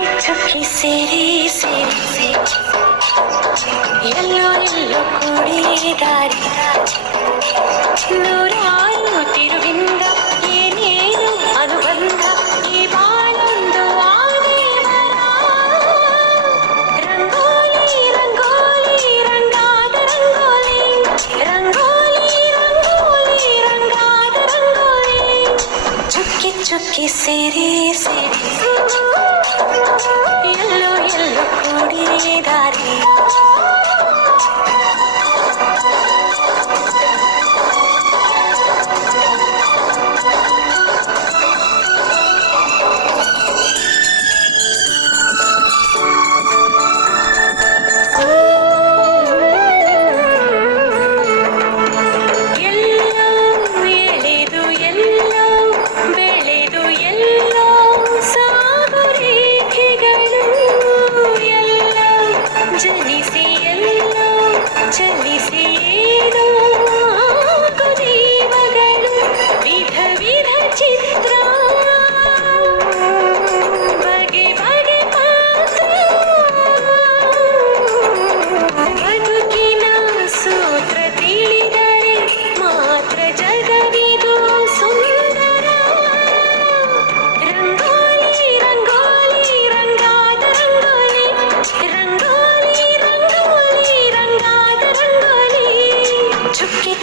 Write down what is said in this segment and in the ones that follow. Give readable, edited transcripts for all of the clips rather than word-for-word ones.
ಚುಕ್ಕಿ ಸೇರಿ ಸೇರಿ ಸೇರಿ ಎಲ್ಲೋ ಎಲ್ಲೋ ಕೂಡಿದಾರಿ ನೂರಾರು ತಿರುವಿಂದ ಏನೇನು ಅನುಬಂಧ ಈ ಬಾಳೊಂದು ಆದೇವರ ರಂಗೋಲಿ ರಂಗೋಲಿ ರಂಗಾದ ರಂಗೋಲಿ ರಂಗೋಲಿ ರಂಗೋಲಿ ರಂಗಾದ ರಂಗೋಲಿ ಚುಕ್ಕಿ ಚುಕ್ಕಿ ಸೇರಿ ಸೇರಿ ಎಲ್ಲೋ ಎಲ್ಲೋ ಕೂಡಿದಾರಿ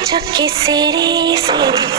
ಚುಕ್ಕಿ ಸೇರಿ ಸೇರಿ